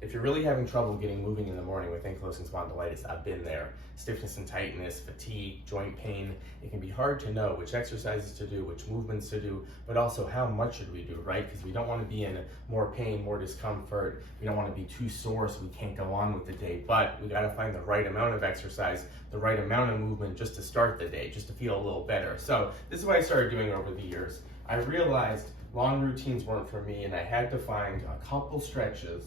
If you're really having trouble getting moving in the morning with ankylosing spondylitis, I've been there. Stiffness and tightness, fatigue, joint pain. It can be hard to know which exercises to do, which movements to do, but also how much should we do, right? Because we don't want to be in more pain, more discomfort. We don't want to be too sore so we can't go on with the day, but we got to find the right amount of exercise, the right amount of movement just to start the day, just to feel a little better. So this is what I started doing over the years. I realized long routines weren't for me, and I had to find a couple stretches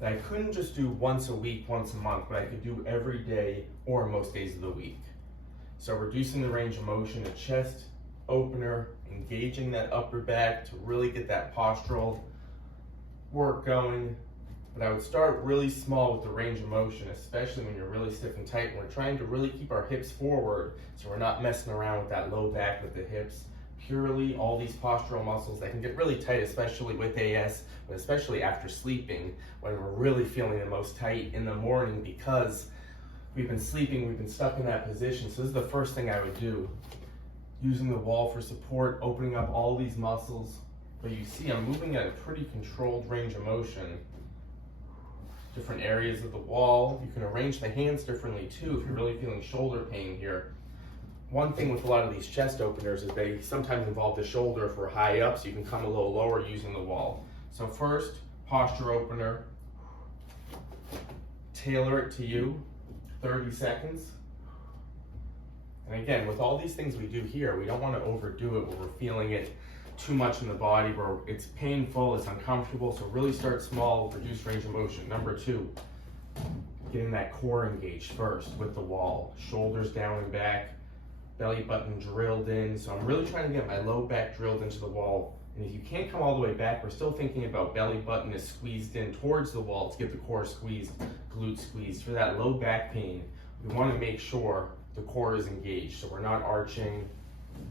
that I couldn't just do once a week, once a month, but I could do every day or most days of the week. So reducing the range of motion, a chest opener, engaging that upper back to really get that postural work going. But I would start really small with the range of motion, especially when you're really stiff and tight, and we're trying to really keep our hips forward so we're not messing around with that low back with the hips. Purely all these postural muscles that can get really tight, especially with AS, but especially after sleeping, when we're really feeling the most tight in the morning because we've been sleeping, we've been stuck in that position. So this is the first thing I would do. Using the wall for support, opening up all these muscles. But you see I'm moving at a pretty controlled range of motion. Different areas of the wall. You can arrange the hands differently too if you're really feeling shoulder pain here. One thing with a lot of these chest openers is they sometimes involve the shoulder if we're high up, so you can come a little lower using the wall. So first, posture opener, tailor it to you, 30 seconds. And again, with all these things we do here, we don't want to overdo it where we're feeling it too much in the body, where it's painful, it's uncomfortable. So really start small, reduce range of motion. Number 2, getting that core engaged first with the wall, shoulders down and back, belly button drilled in. So I'm really trying to get my low back drilled into the wall. And if you can't come all the way back, we're still thinking about belly button is squeezed in towards the wall to get the core squeezed, glute squeezed. For that low back pain, we want to make sure the core is engaged. So we're not arching,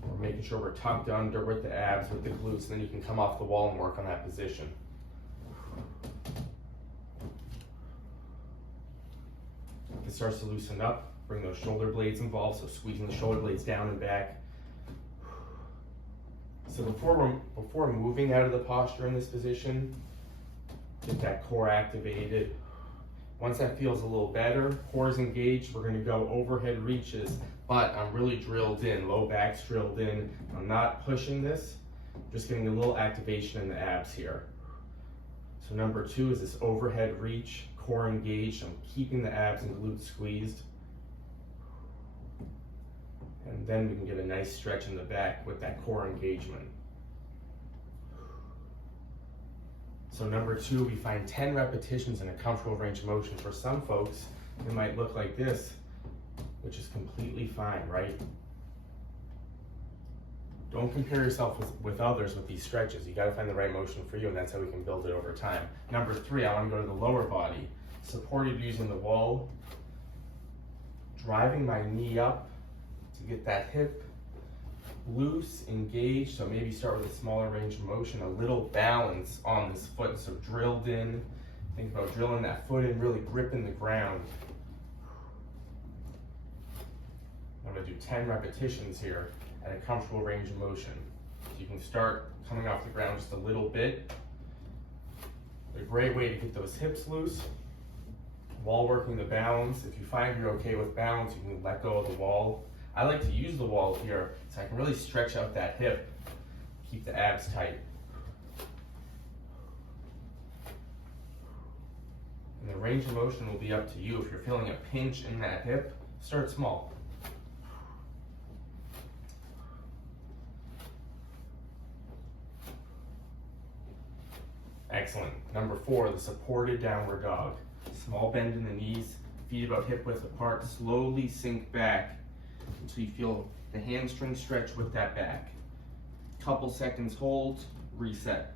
we're making sure we're tucked under with the abs, with the glutes, and then you can come off the wall and work on that position. It starts to loosen up. Bring those shoulder blades involved, so squeezing the shoulder blades down and back. So before moving out of the posture in this position, get that core activated. Once that feels a little better, core is engaged, we're going to go overhead reaches, but I'm really drilled in, low back's drilled in. I'm not pushing this, I'm just getting a little activation in the abs here. So number 2 is this overhead reach, core engaged. I'm keeping the abs and glutes squeezed. And then we can get a nice stretch in the back with that core engagement. So number 2, we find 10 repetitions in a comfortable range of motion. For some folks, it might look like this, which is completely fine, right? Don't compare yourself with others with these stretches. You gotta find the right motion for you, and that's how we can build it over time. Number 3, I wanna go to the lower body. Supported using the wall, driving my knee up, to get that hip loose, engaged. So maybe start with a smaller range of motion, a little balance on this foot. So drilled in, think about drilling that foot in, really gripping the ground. I'm gonna do 10 repetitions here at a comfortable range of motion. So you can start coming off the ground just a little bit. A great way to get those hips loose while working the balance. If you find you're okay with balance, you can let go of the wall. I like to use the wall here so I can really stretch out that hip, keep the abs tight. And the range of motion will be up to you. If you're feeling a pinch in that hip, start small. Excellent. Number 4, the supported downward dog. Small bend in the knees, feet about hip width apart, slowly sink back until you feel the hamstring stretch with that back. Couple seconds hold, reset.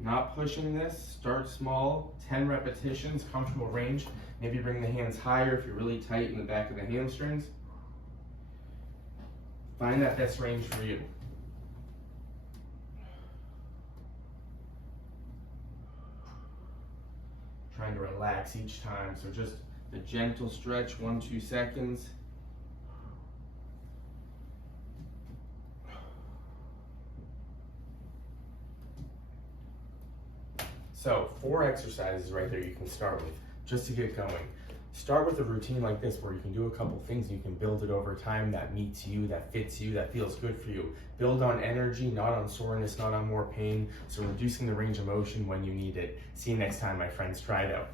Not pushing this, start small, 10 repetitions, comfortable range. Maybe bring the hands higher if you're really tight in the back of the hamstrings. Find that best range for you. Trying to relax each time, so just the gentle stretch, 1-2 seconds. So 4 exercises right there you can start with just to get going. Start with a routine like this where you can do a couple things, you can build it over time that meets you, that fits you, that feels good for you. Build on energy, not on soreness, not on more pain, so reducing the range of motion when you need it. See you next time, my friends. Try it out.